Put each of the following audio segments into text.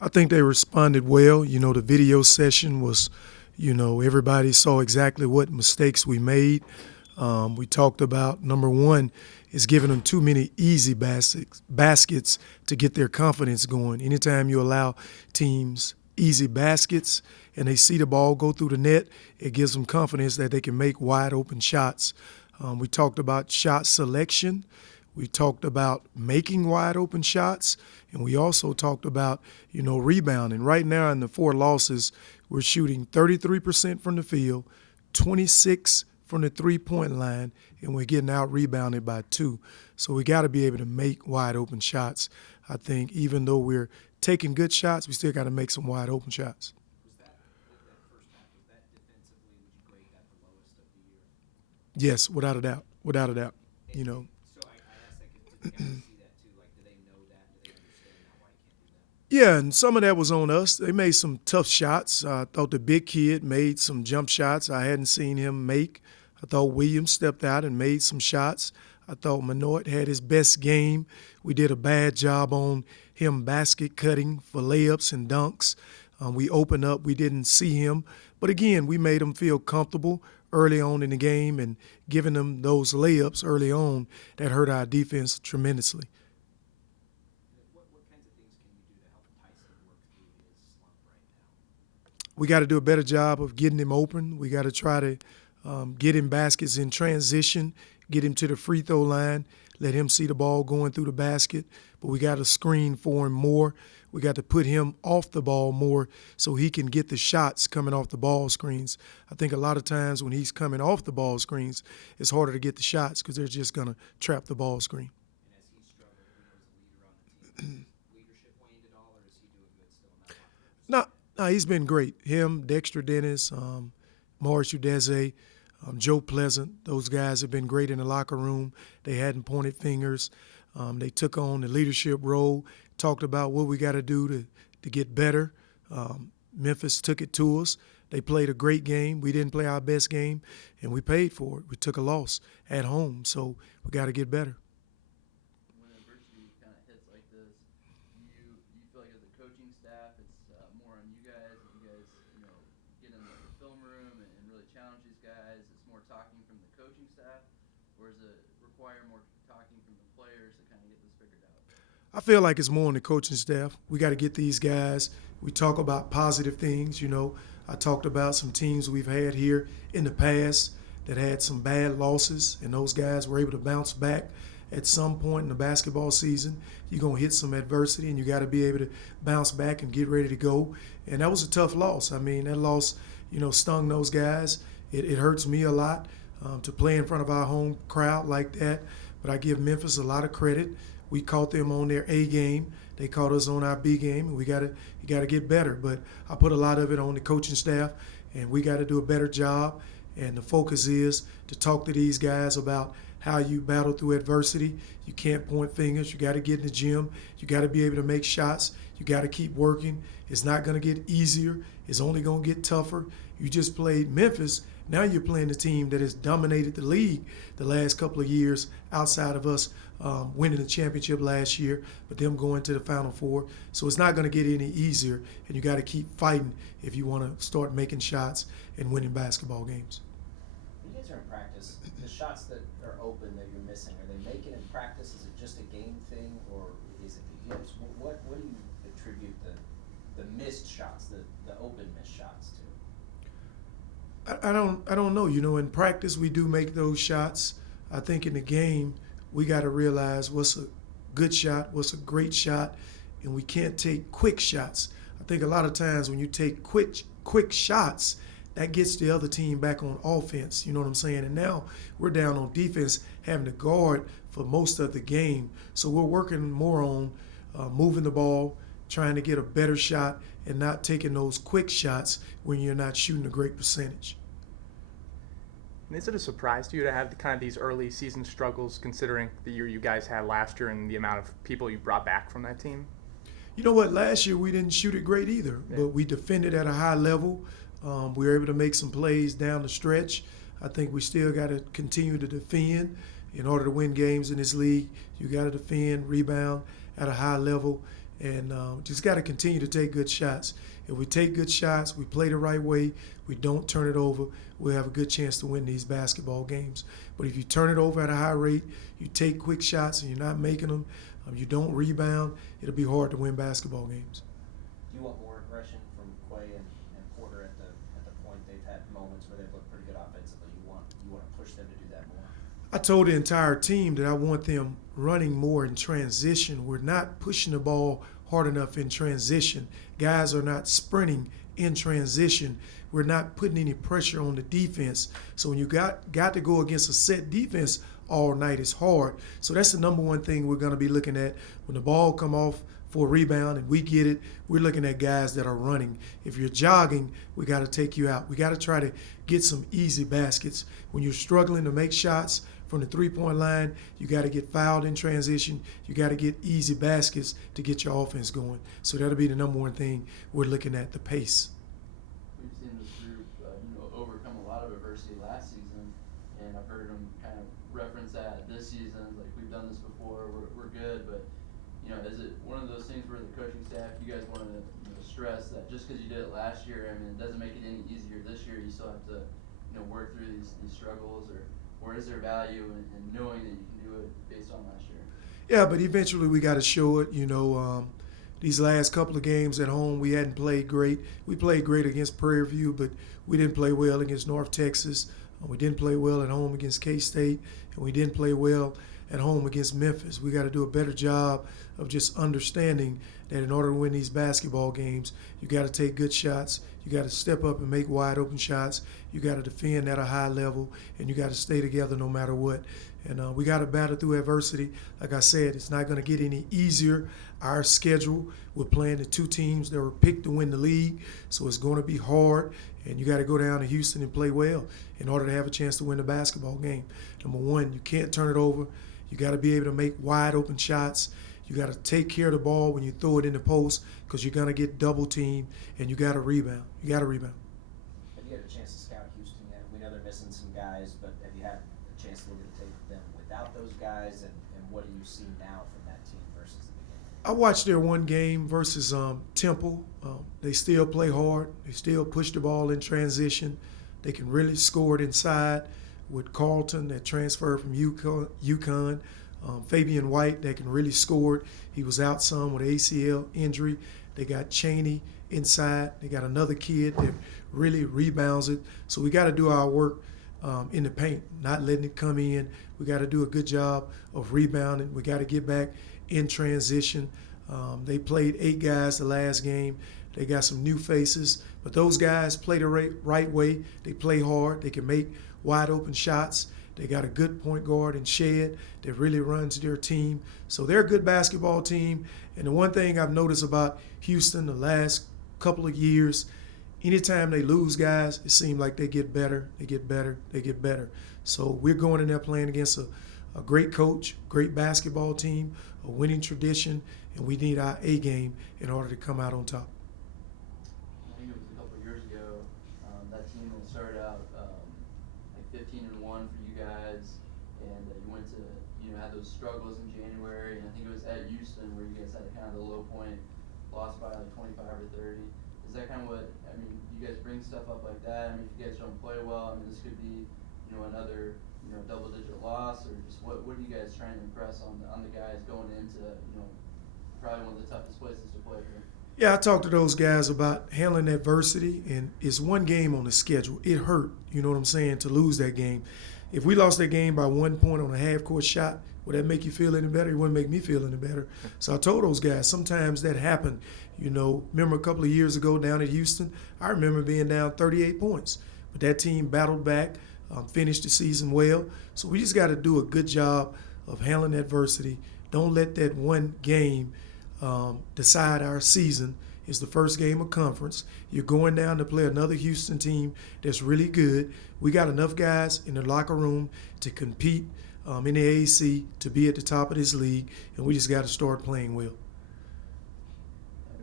I think they responded well. You know, the video session was, everybody saw exactly what mistakes we made. We talked about number one is giving them too many easy baskets to get their confidence going. Anytime you allow teams easy baskets and they see the ball go through the net, it gives them confidence that they can make wide open shots. We talked about shot selection. We talked about making wide open shots, and we also talked about, rebounding. Right now in the 4 losses, we're shooting 33% from the field, 26 from the three-point line, and we're getting out rebounded by 2. So we got to be able to make wide open shots. I think even though we're taking good shots, we still got to make some wide open shots. Was that with that first half? Was that defensively? Would you grade that the lowest of the year? Yes, without a doubt. Without a doubt. And, You know, so I asked that because did the guys see that too? Like, do they know that? Do they understand that? Why you can't do that? Yeah, and some of that was on us. They made some tough shots. I thought the big kid made some jump shots I hadn't seen him make. I thought Williams stepped out and made some shots. I thought Manoit had his best game. We did a bad job on him basket cutting for layups and dunks. We opened up. We didn't see him. But again, we made him feel comfortable early on in the game, and giving them those layups early on, that hurt our defense tremendously. What kinds of things can you do to help Tyson work through his slump right now? We got to do a better job of getting him open. We got to try to get him baskets in transition, get him to the free throw line, let him see the ball going through the basket. But we got to screen for him more. We got to put him off the ball more so he can get the shots coming off the ball screens. I think a lot of times when he's coming off the ball screens, it's harder to get the shots because they're just going to trap the ball screen. And as he's struggled, as a leader on the team, has leadership waned at all, or is he doing good still in that locker room? No, he's been great. Him, Dexter Dennis, Morris Udeze, Joe Pleasant, those guys have been great in the locker room. They hadn't pointed fingers. They took on the leadership role, talked about what we got to do to get better. Memphis took it to us. They played a great game. We didn't play our best game, and we paid for it. We took a loss at home, so we got to get better. When adversity kind of hits like this, you feel like as a coaching staff, it's more on you guys. If you guys, get in the film room and really challenge these guys, it's more talking from the coaching staff, or does it require more talking from the players to kind of get this figured out? I feel like it's more on the coaching staff. We got to get these guys. We talk about positive things. I talked about some teams we've had here in the past that had some bad losses, and those guys were able to bounce back at some point in the basketball season. You're going to hit some adversity, and you got to be able to bounce back and get ready to go. And that was a tough loss. I mean, that loss, stung those guys. It hurts me a lot to play in front of our home crowd like that, but I give Memphis a lot of credit. We caught them on their A game. They caught us on our B game, and you got to get better. But I put a lot of it on the coaching staff, and we got to do a better job. And the focus is to talk to these guys about how you battle through adversity. You can't point fingers. You got to get in the gym. You got to be able to make shots. You got to keep working. It's not going to get easier. It's only going to get tougher. You just played Memphis. Now you're playing a team that has dominated the league the last couple of years outside of us winning the championship last year, but them going to the Final Four. So it's not going to get any easier, and you got to keep fighting if you want to start making shots and winning basketball games. When you guys are in practice, the shots that are open that you're missing, are they making in practice? Is it just a game thing, or is it the yips? What do you attribute the missed shots, the open missed shots to? I don't know. In practice we do make those shots. I think in the game we got to realize what's a good shot, what's a great shot, and we can't take quick shots. I think a lot of times when you take quick shots, that gets the other team back on offense. You know what I'm saying? And now we're down on defense, having to guard for most of the game. So we're working more on moving the ball, trying to get a better shot, and not taking those quick shots when you're not shooting a great percentage. And is it a surprise to you to have kind of these early season struggles, considering the year you guys had last year and the amount of people you brought back from that team? You know what? Last year we didn't shoot it great either, but we defended at a high level. We were able to make some plays down the stretch. I think we still got to continue to defend. In order to win games in this league, you got to defend, rebound at a high level, and just got to continue to take good shots. If we take good shots, we play the right way, we don't turn it over, we'll have a good chance to win these basketball games. But if you turn it over at a high rate, you take quick shots and you're not making them, you don't rebound, it'll be hard to win basketball games. Do you want more aggression from Quay and Porter at the point? They've had moments where they've looked pretty good offensively. You want to push them to do that more? I told the entire team that I want them running more in transition. We're not pushing the ball hard enough in transition. Guys are not sprinting in transition. We're not putting any pressure on the defense. So when you got to go against a set defense all night, it's hard. So that's the number one thing we're going to be looking at. When the ball come off for a rebound and we get it, we're looking at guys that are running. If you're jogging, we got to take you out. We got to try to get some easy baskets. When you're struggling to make shots from the three-point line, you got to get fouled in transition. You got to get easy baskets to get your offense going. So that'll be the number one thing we're looking at, the pace. We've seen this group, overcome a lot of adversity last season, and I've heard them kind of reference that this season. Like, we've done this before, we're good, but is it one of those things where the coaching staff, you guys want to stress that just because you did it last year, I mean, it doesn't make it any easier this year. You still have to, work through these struggles, or is there value in knowing that you can do it based on last year? Yeah, but eventually we got to show it. These last couple of games at home, we hadn't played great. We played great against Prairie View, but we didn't play well against North Texas. We didn't play well at home against K-State, and we didn't play well at home against Memphis. We got to do a better job of just understanding that in order to win these basketball games, you got to take good shots. You got to step up and make wide open shots. You got to defend at a high level, and you got to stay together no matter what. And we got to battle through adversity. Like I said, it's not going to get any easier. Our schedule, we're playing the two teams that were picked to win the league, so it's going to be hard. And you got to go down to Houston and play well in order to have a chance to win the basketball game. Number one, you can't turn it over. You got to be able to make wide open shots. You got to take care of the ball when you throw it in the post because you're going to get double teamed, and you got to rebound. You got to rebound. Have you had a chance to scout Houston yet? We know they're missing some guys, but have you had a chance to look at the tape of them without those guys, and what do you see now from that team versus the beginning? I watched their one game versus Temple. They still play hard. They still push the ball in transition. They can really score it inside with Carlton that transferred from UConn. Fabian White that can really score it. He was out some with ACL injury. They got Chaney inside. They got another kid that really rebounds it. So we got to do our work in the paint, not letting it come in. We got to do a good job of rebounding. We got to get back in transition. They played 8 guys the last game. They got some new faces, but those guys play the right way. They play hard. They can make wide open shots. They got a good point guard in Shed that really runs their team. So they're a good basketball team. And the one thing I've noticed about Houston the last couple of years, anytime they lose guys, it seems like they get better, they get better, they get better. So we're going in there playing against a great coach, great basketball team, a winning tradition, and we need our A game in order to come out on top. I think it was a couple of years ago, that team that started out like 15-1 for you guys, and you went to, had those struggles in January, and I think it was at Houston where you guys had kind of the low point, lost by like 25 or 30. Is that kind of what, you guys bring stuff up like that? If you guys don't play well, this could be, another, double-digit loss, or just what are you guys trying to impress on the guys going into, probably one of the toughest places to play for? Yeah, I talked to those guys about handling adversity, and it's one game on the schedule. It hurt, you know what I'm saying, to lose that game. If we lost that game by 1 point on a half-court shot, would that make you feel any better? It wouldn't make me feel any better. So I told those guys, sometimes that happened. Remember a couple of years ago down at Houston, I remember being down 38 points. But that team battled back, finished the season well. So we just got to do a good job of handling adversity. Don't let that one game decide our season. It's the first game of conference. You're going down to play another Houston team that's really good. We got enough guys in the locker room to compete in the AAC, to be at the top of this league, and we just got to start playing well.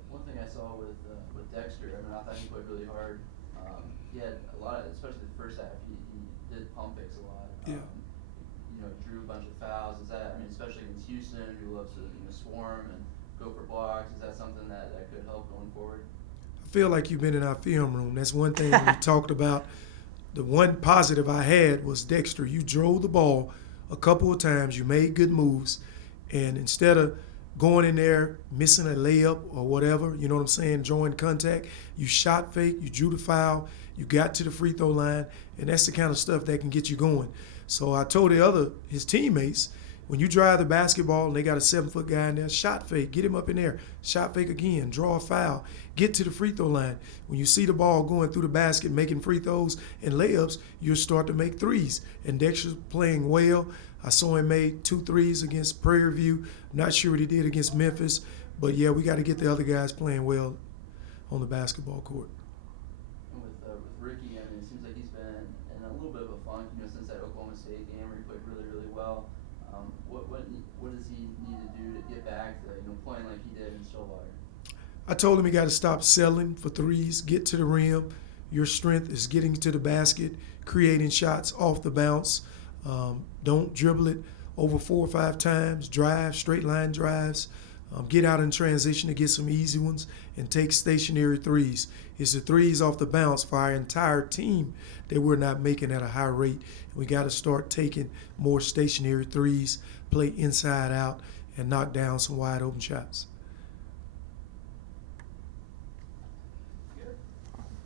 One thing I saw with Dexter, I thought he played really hard. He had a lot of, especially the first half, he did pump fakes a lot. Yeah. Drew a bunch of fouls. Is that, especially against Houston, who loves to swarm and go for blocks? Is that something that could help going forward? I feel like you've been in our film room. That's one thing we talked about. The one positive I had was Dexter. You drove the ball a couple of times. You made good moves. And instead of going in there, missing a layup or whatever, you know what I'm saying, drawing contact, you shot fake, you drew the foul, you got to the free throw line, and that's the kind of stuff that can get you going. So I told his teammates, when you drive the basketball and they got a 7-foot guy in there, shot fake, get him up in there, shot fake again, draw a foul, get to the free throw line. When you see the ball going through the basket, making free throws and layups, you'll start to make threes. And Dexter's playing well. I saw him make 2 threes against Prairie View. Not sure what he did against Memphis, but yeah, we got to get the other guys playing well on the basketball court. And with Ricky, I mean, it seems like he's been in a little bit of a funk, since that Oklahoma State game where he played really, really well. What does he need to do to get back to playing like he did in Stillwater? I told him he got to stop settling for threes, get to the rim. Your strength is getting to the basket, creating shots off the bounce. Don't dribble it over 4 or 5 times. Drive, straight line drives. Get out in transition to get some easy ones and take stationary threes. It's the threes off the bounce for our entire team that we're not making at a high rate. We got to start taking more stationary threes, play inside out, and knock down some wide open shots.